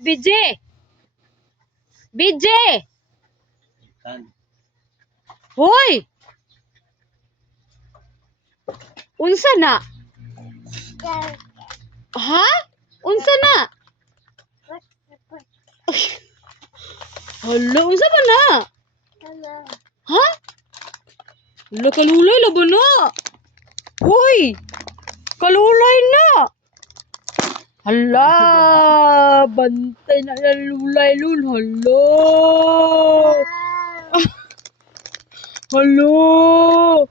BJ! BJ! Hoy! Unsa na? Ha? Unsa na? Hala, unsa ba na? Ha? Hala, kalulay labo na. Hoy! Kalulay na. Hala, bantay na lulay lul. Hala. Hala.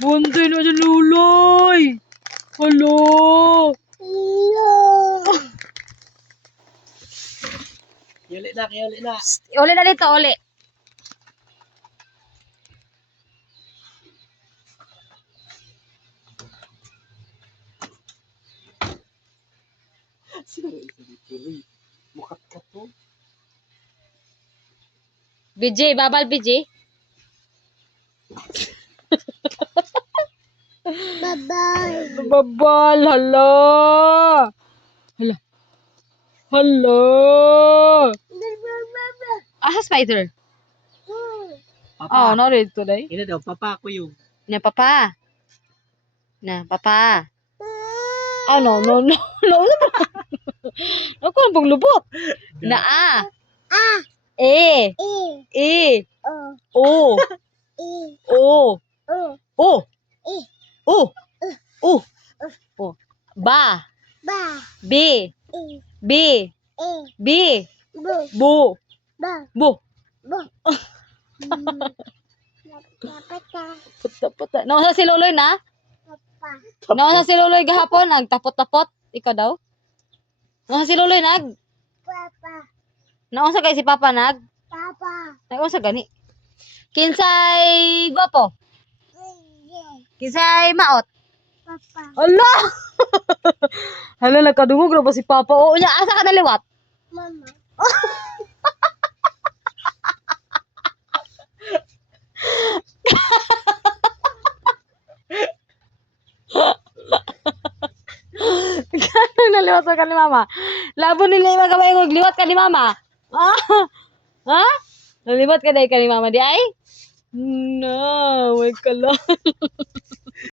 Bantay na dyan lulay. Hala. Uli na, uli na. Uli na dito, uli. Mukat ka to. BJ, babal BJ. Bye-bye. Babal, hala. Hala. Hala. Asa spider? Papa. Oh, no dito day. Ina daw, papa ko yung. Na papa. Na papa. Oh, no. Ako ang paglubot. Na a. E. E. O. O. O. O. O. O. Ba. B. B. B. Bu. Bu. Puta. Nausa si Loloy na? Nausa si Loloy gahapon nagtapot-tapot. Ikaw daw? Nausa si Loloy nag? Nausa kay si Papa nag? Nausa gani? Kinsay gwapo? Kinsay maot? Ala! Hala, nagkadungog na ba si Papa? Oo niya, asa ka naliwat? Mama. Gano'ng naliwat ka ni Mama? Labo nila yung magamayong liwat ka ni Mama? Ah? Ha? Naliwat ka dahil ka ni Mama di ay? No, may kala.